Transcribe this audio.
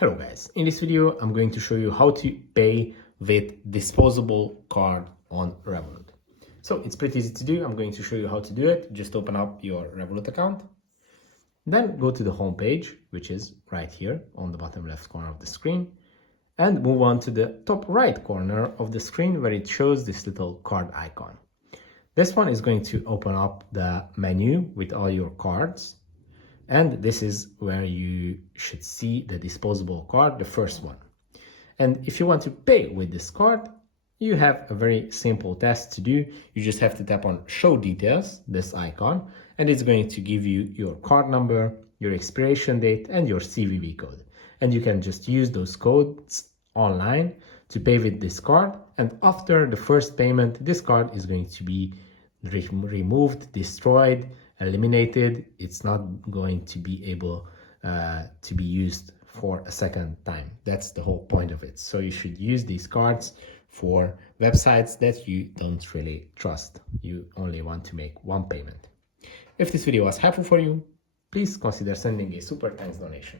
Hello guys, in this video I'm going to show you how to pay with disposable card on Revolut. So it's pretty easy to do. I'm going to show you how to do it. Just open up your Revolut account, then go to the home page, which is right here on the bottom left corner of the screen, and move on to the top right corner of the screen where it shows this little card icon. This one is going to open up the menu with all your cards. And this is where you should see the disposable card, the first one. And if you want to pay with this card, you have a very simple task to do. You just have to tap on show details, this icon, and it's going to give you your card number, your expiration date, and your CVV code. And you can just use those codes online to pay with this card. And after the first payment, this card is going to be removed, destroyed, eliminated. It's not going to be able to be used for a second time. That's the whole point of it. So you should use these cards for websites that you don't really trust. You only want to make one payment. If this video was helpful for you, please consider sending a super thanks donation.